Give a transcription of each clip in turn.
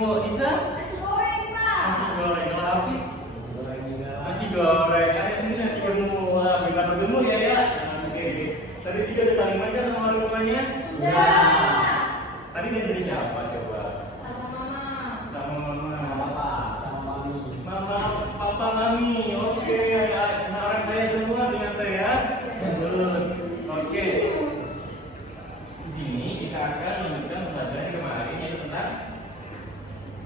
Bu Nisa? Nasi goreng, Pak. Nasi goreng. Kalau Hafiz? Nasi goreng juga. Nasi goreng. Ada yang sini nasi gemuk. Wah, bentar bergemuk ya ya. Oke. Tadi juga udah saling manja sama orang tuanya. Sudah. Tadi dia dari siapa coba? Sama mama. Sama mama. Sama papa, sama mami. Mama, papa, mami. Oke, ya, orang kaya semua ternyata ya. Lulus. Oke. Di sini kita akan melanjutkan pembelajaran kemarin yaitu tentang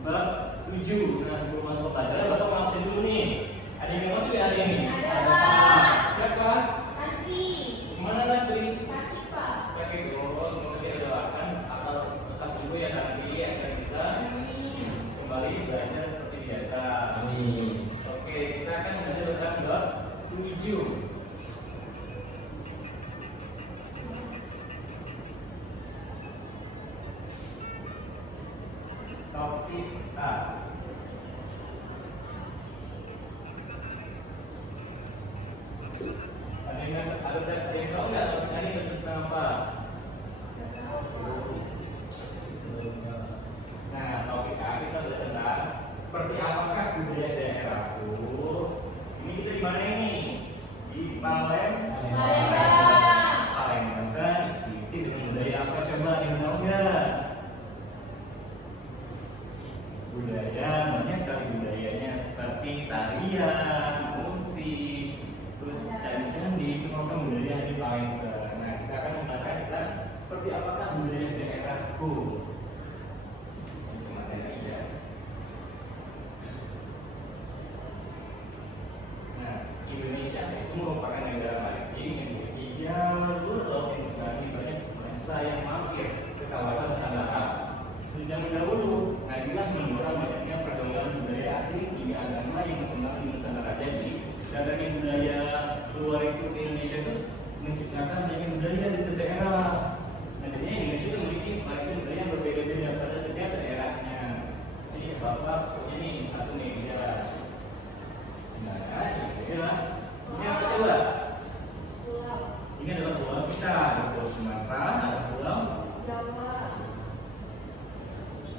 bab 7. Nah, sebelum masuk ke pelajaran, Bapak mau absen dulu nih. Ada yang masuk ya hari ini? Ada, Pak. Siapa? Nanti. Mana nanti? Sakit, Pak. Oke, semoga tidak doakan akal lekas dulu ya nanti agar bisa Amin. kembali belajar seperti biasa. Amin. Oke, kita akan belajar tentang bab 7. Topik A. Ada yang tahu nggak topik ini tentang apa? Nah, topik A kita belajar tentang seperti apakah budaya daerahku. Ini kita di mana ini? Di Palembang. Palembang kan identik dengan budaya apa coba? Ada yang tahu nggak? Budaya, banyak sekali budayanya seperti tarian, musik, terus candi-candi itu merupakan budaya yang di Palembang. Nah, kita akan membahas kita seperti apakah budaya daerahku. Ini materi ya. Nah, Indonesia itu merupakan negara maritim yang memiliki jalur laut yang sekali banyak bangsa yang mampir ke kawasan Nusantara. Sejak dahulu, Nadilah mendorong banyaknya pergaulan budaya asing hingga agama yang berkembang di Nusantara. Jadi, dari budaya luar itu ke Indonesia itu menciptakan banyak budaya di setiap daerah. Nah, jadinya Indonesia itu memiliki warisan budaya yang berbeda-beda pada setiap daerahnya. Jadi, Bapak ini satu nih ya. Nah, ya. Ini apa coba? Pulau Ini adalah pulau kita, ada Pulau Sumatera, ada Pulau Jawa.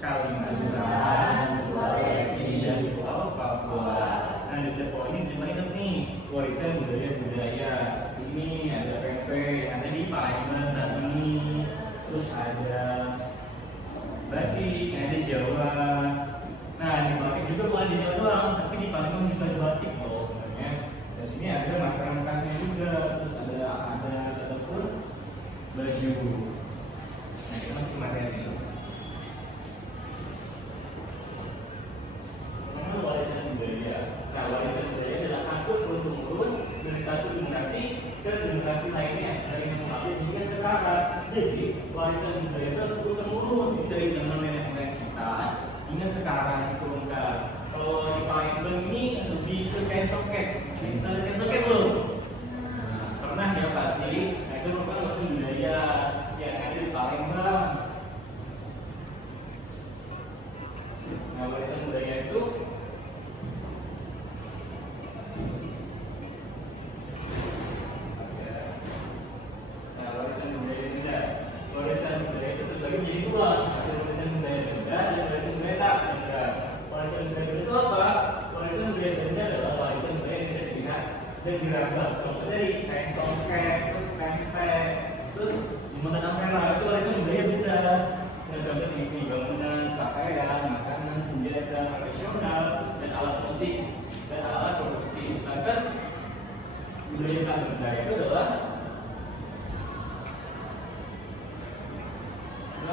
Kalimantan, Sulawesi, dan Pulau Papua. Nah, di setiap pulau ini banyak nih warisan budaya-budaya. Ini ada pempek, ada di Palembang saat ini. Terus ada batik, ada Jawa. Nah, di batik juga bukan di Jawa doang, tapi di Palembang juga ada batik loh sebenarnya. Di sini ada makanan khasnya juga. Terus ada ataupun baju. Nah, kita masuk ke materi. Warisan budaya. Nah, warisan budaya adalah hasil turun-temurun dari satu generasi ke generasi lainnya dari masa lalu hingga sekarang. Jadi, warisan budaya itu turun-temurun dari zaman nenek moyang kita hingga sekarang diturunkan. Kalau di Palembang ini lebih ke kain soket. Kita ada kain soket belum? Pernah ya pasti. Nah, itu merupakan warisan budaya yang ada di Palembang. Nah, warisan budaya itu warisan budaya itu terbagi menjadi dua, ada warisan budaya benda dan warisan budaya tak benda. Warisan budaya benda itu apa? Warisan budaya benda adalah warisan budaya yang bisa dilihat dan diraba. Contoh dari kain songket, terus pempek, terus jembatan ampera itu warisan budaya benda. Dan contoh TV, bangunan, pakaian, makanan, senjata, profesional, dan alat musik dan alat produksi. Sedangkan budaya tak benda itu adalah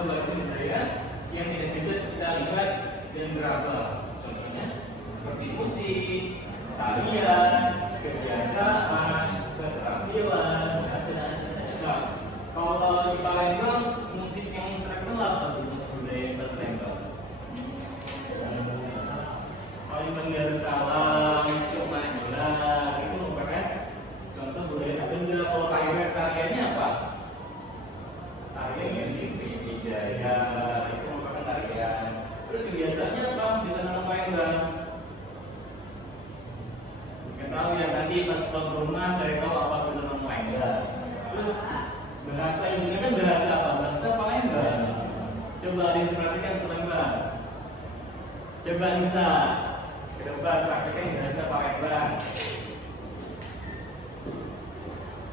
warisan budaya yang tidak bisa kita lihat dan meraba. Contohnya seperti musik, tarian, kebiasaan, keterampilan, bahasa dan juga. Kalau di Palembang musik yang terkenal apa tuh musik budaya Palembang? Palembang Darussalam, Ciumanjuran, itu merupakan contoh budaya tak benda. Kalau tariannya apa? Tarian yang di Sriwijaya itu merupakan tarian. Terus kebiasaannya apa di sana Palembang? Nggak tahu ya, nanti pas pulang ke rumah cari tahu apa di sana Palembang. Terus bahasa yang digunakan bahasa apa? Bahasa Palembang. Coba ada yang perhatikan Palembang. Coba Nisa, ke depan prakteknya bahasa Palembang.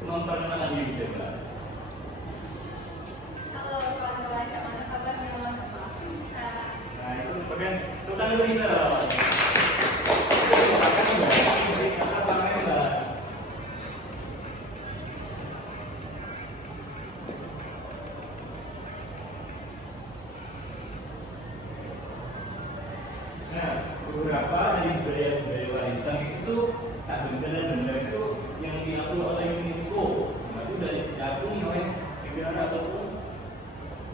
Memperkenalkan diri coba. Halo kawan-kawan, gimana kabarnya teman-teman? Bisa. Nah itu pegang tutan dulu Nisa. Kata Palembang. Nah, beberapa dari budaya-budaya warisan itu tak benda-benda itu yang diakui oleh UNESCO, itu dari diakui oleh negara ataupun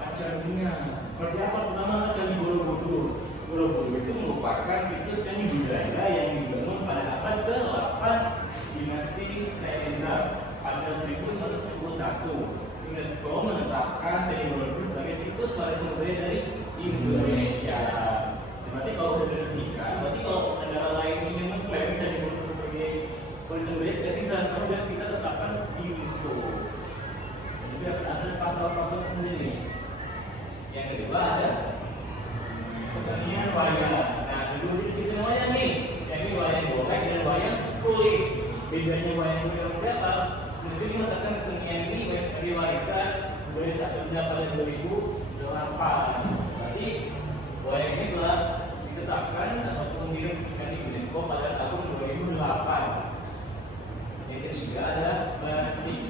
pacar dunia. Seperti apa? Pertama, Candi Borobudur. Borobudur itu merupakan situs candi budaya yang dibangun pada abad ke-8 dinasti Syailendra pada 1141. UNESCO menetapkan Candi Borobudur sebagai situs warisan budaya dari Indonesia. Berarti kalau udah diresmikan, berarti kalau negara lain ingin mengklaim Candi Borobudur sebagai warisan budaya tidak bisa, kalau udah kita tetapkan di UNESCO. Jadi ada pasal-pasal sendiri. Yang kedua ada kesenian wayang. Nah, dulu di sini wayang nih, yang ini wayang golek dan wayang kulit. Bedanya wayang kulit dan berapa? Mesti mengatakan kesenian ini dari warisan budaya tak benda pada 2008. Berarti wayang ini telah ditetapkan ataupun diresmikan di UNESCO pada tahun 2008. Yang ketiga ada batik.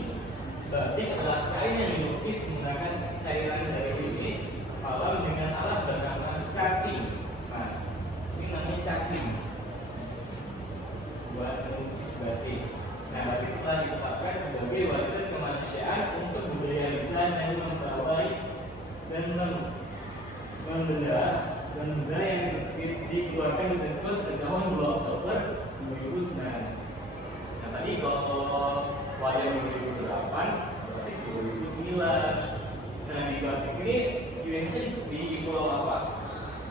Batik adalah kain yang dilukis menggunakan cairan dari ini alam dengan alat bernama cutting. Nah, ini namanya cutting buat melukis batik. Nah, batik itu telah ditetapkan sebagai warisan kemanusiaan untuk budaya lisan dan membawai dan benda yang dikeluarkan UNESCO sejak tahun 2 Oktober 2009. Nah, tadi kalau wayang 2008, batik 2009. Nah, di batik ini di pulau apa?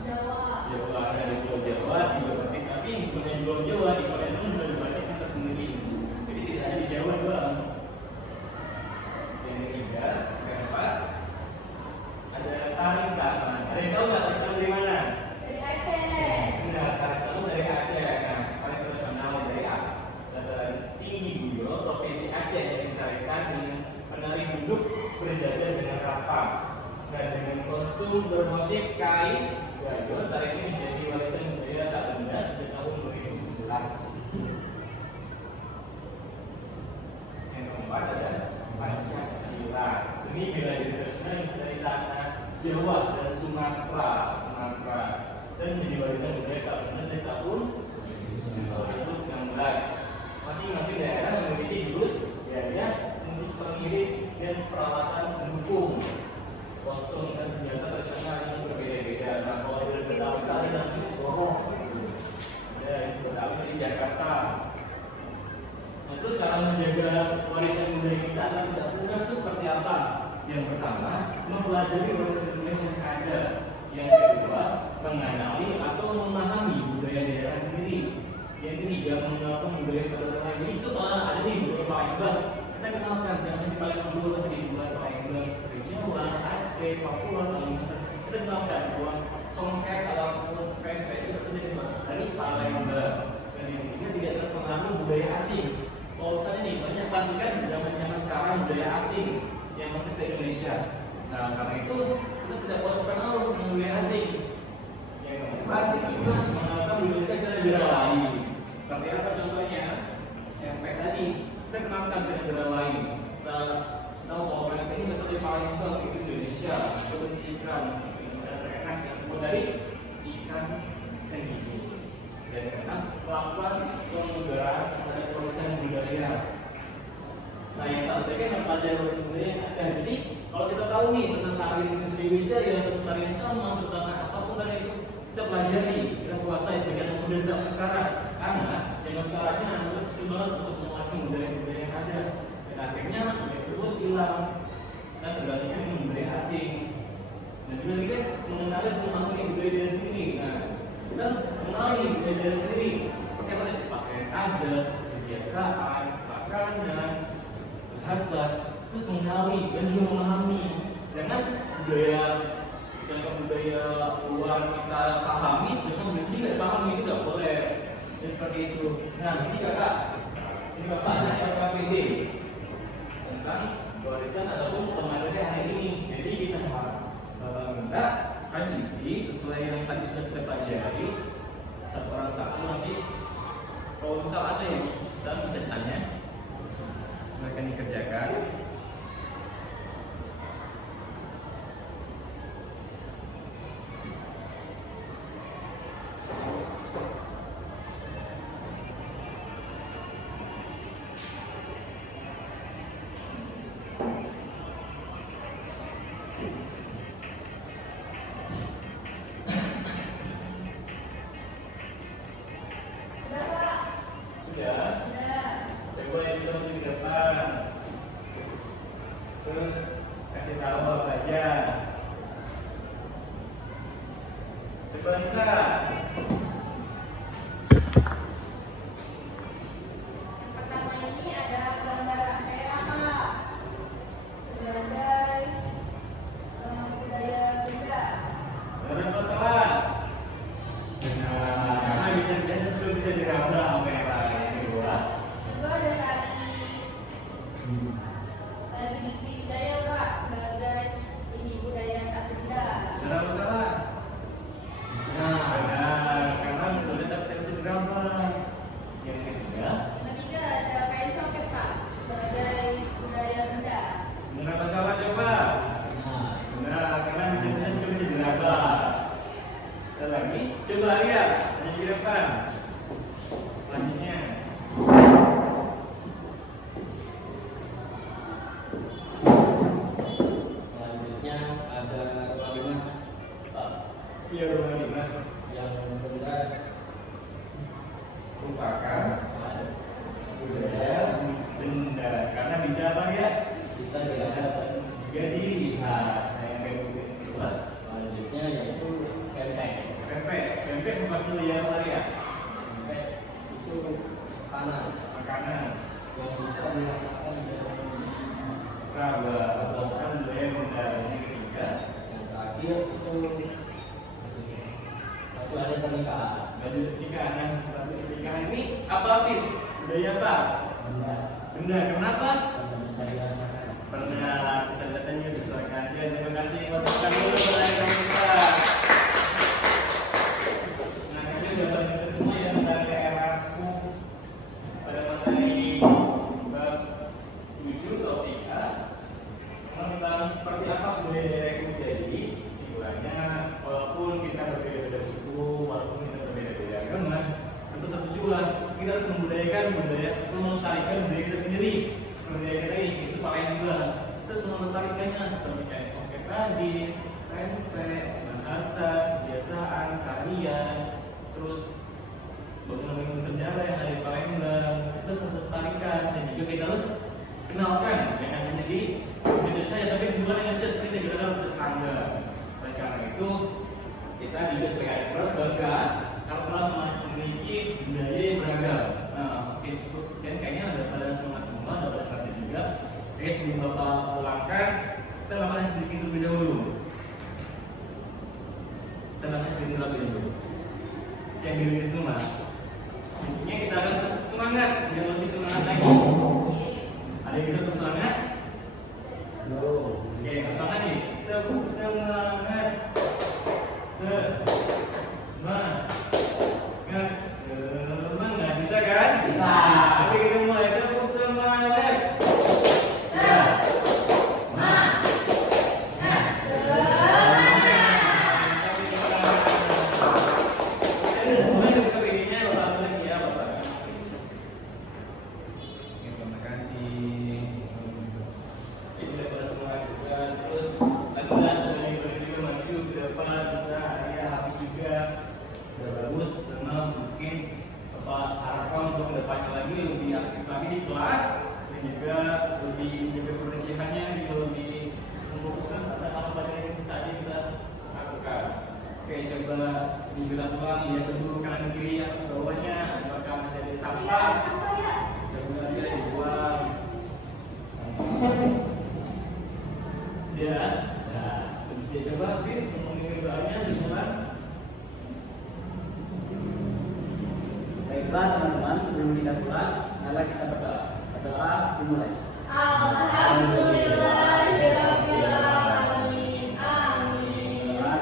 Jawa. Jawa, ada di pulau Jawa, di batik, tapi bukan di pulau Jawa, di Palembang sudah ada batik yang tersendiri. Jadi tidak ada di Jawa doang. Yang ketiga, kenapa? Ada tarisan. Ada yang tahu nggak tarisan dari mana? Dari Aceh. Nah, tarisan dari Aceh. Nah, tari tradisional dari dataran tinggi Buyo, provinsi Aceh yang ditarikan dengan penari duduk berjajar dengan rapat dan dengan kostum bermotif kain gayo. Tari ini menjadi warisan budaya tak benda sejak tahun 2011. Yang keempat ada Pancasila, seni bela diri nasional yang dari tanah Jawa dan Sumatera dan menjadi warisan budaya tak benda sejak tahun 2019. Masing-masing daerah memiliki jurus biaya, musik pengiring dan peralatan pendukung, kostum dan senjata tradisional yang berbeda-beda. Nah, kalau yang pertama sekali namanya Borong, dan pertama dari Jakarta. Nah, terus cara menjaga warisan budaya kita agar tidak punah itu seperti apa? Yang pertama, mempelajari warisan budaya yang ada. Yang kedua, mengenali atau memahami budaya daerah sendiri. Yang ketiga, mengenalkan budaya pada orang lain. Itu ada nih budaya Palembang. Kita kenalkan, jangan di Palembang dulu, tapi di luar Palembang seperti Jawa, Aceh, Papua, Kalimantan. Kita kenalkan bahwa songket ataupun pempek itu terjadi dari Palembang. Dan yang ketiga, tidak terpengaruh budaya asing. Kalau misalnya nih, banyak pastikan zaman sekarang budaya asing yang masuk ke Indonesia. Nah, karena itu kita tidak boleh terpengaruh dengan budaya asing. Yang keempat, itu mengenalkan budaya ke negara lain. Seperti apa contohnya? Yang kayak tadi, kita kenalkan ke negara lain. Kita tahu bahwa mereka ini berasal dari Palembang, itu Indonesia, produksi ikan, dan enak yang terbuat dari ikan hiu. Dan karena melakukan pemudaraan terhadap warisan budaya. Nah, yang terakhir kan mempelajari warisan budaya yang ada. Jadi, kalau kita tahu nih tentang tarian itu sendiri ya, tentang tarian sama, tentang apapun tarian itu kita pelajari, kita kuasai sebagai anak muda zaman sekarang. Karena zaman sekarangnya anak muda sulit banget untuk menguasai budaya-budaya yang ada. Dan akhirnya budaya tersebut hilang dan tergantikan dengan budaya asing. Dan juga kita mengenali dan memahami budaya diri sendiri. Nah, kita harus mengenali budaya diri sendiri seperti apa? Pakaian adat, kebiasaan, makanan, bahasa, terus mengenali dan juga memahami. Jangan budaya luar kita pahami, sedangkan budaya Ya, seperti itu. Nah, di sini kakak, sini bapak ada KPD tentang warisan ataupun pemateri hari ini. Jadi kita minta kalian isi sesuai yang tadi sudah kita pelajari. Satu orang satu, nanti kalau misal ada yang kita bisa tanya, silakan dikerjakan. Sudah, Pak. Sudah. Sudah. Coba isi di depan. Terus kasih tahu apa aja. Coba Nisa. Pertama ini ada gambar daerah, Pak. Sebagai budaya Bunda. Benar apa salah? Nah, karena bisa juga bisa diraba sama yang lain kedua. Kedua ada tari Diksi Budaya, Pak, sebagai ini budaya Bunda. Benar apa salah? Nah, Benar, karena bisa dapat bisa diraba. Yang ketiga, Yang ketiga ada kain soket, Pak, sebagai budaya Bunda. benar apa salah coba? nah, Benar, karena bisa juga bisa diraba. Ada lagi? Coba lihat yang di depan. Selanjutnya. selanjutnya ada ruang dinas Pak, Iya, rumah dinas yang benda merupakan budaya benda karena bisa apa ya? bisa dilihat. Juga dilihat. Nah, yang kedua, Selanjutnya yaitu pempek. pempek bukan dulu ya Maria. Pempek itu makanan Makanan. yang bisa dirasakan dalam Raba, bukan budaya benda. Yang ketiga, yang terakhir itu satu hari pernikahan. baju pernikahan. Nah, baju pernikahan ini apa Pis? Budaya apa? Benda Benda. Kenapa? yang bisa dirasakan. Pernah bisa datanya disesuaikan aja. Terima kasih buat kami dulu yang kita. Nah, kami udah balik ke semua ya tentang daerahku pada materi bab 7 topik A. Tentang seperti apa budaya daerahku jadi simpulannya walaupun kita berbeda-beda suku, walaupun kita berbeda-beda agama, tentu satu tujuan kita harus membudayakan budaya, melestarikan budaya kita sendiri. Budaya kita ini itu pakai juga. Terus melestarikannya seperti kayak soket tadi, pempek, bahasa, kebiasaan, kalian, terus bangunan-bangunan sejarah yang ada di Palembang, kita harus melestarikan dan juga kita harus kenalkan jangan hanya di Indonesia saja tapi di luar Indonesia seperti negara tetangga. Oleh karena itu kita juga sebagai adik harus bangga kalau telah memiliki budaya yang beragam. Nah, oke cukup sekian kayaknya ada pada semangat semua, ada pada ngerti juga. Oke, sebelum Bapak pulangkan, kita lakukan sedikit terlebih dahulu. Kita lakukan sedikit terlebih dahulu. Yang diri semua. Selanjutnya kita akan tetap semangat, biar lebih semangat lagi. Ada yang bisa tetap semangat? Oke, semangat nih. Tetap semangat. Semangat, bisa kan? Bisa. Oke, kita mulai. Tetap semangat. Terima kasih. Ini daripada semangat juga. Terus lanjut dari juga maju ke depan bisa ya habis juga udah bagus karena mungkin Bapak harapkan untuk kedepannya lagi lebih aktif lagi di kelas dan juga lebih menjaga kebersihannya juga lebih memfokuskan pada apa yang tadi kita lakukan. Oke, coba kita pulang lihat dulu kanan kiri atas bawahnya apakah masih ada sampah. Coba dia dibuang. Ya, nah, bisa coba bis ngomongin doanya di bulan. Baik, Baiklah teman-teman, sebelum kita pulang, mari kita berdoa. Berdoa dimulai. Alhamdulillahirabbil alamin. Amin. Terima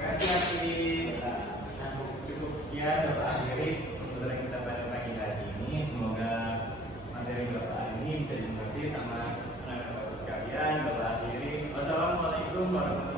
kasih Hafiz. Cukup sekian Bapak akhiri pembelajaran kita pada pagi hari ini. Semoga materi Bapak hari ini bisa dimengerti sama anak-anak Bapak sekalian. Bapak akhiri. Wassalamualaikum warahmatullahi wabarakatuh.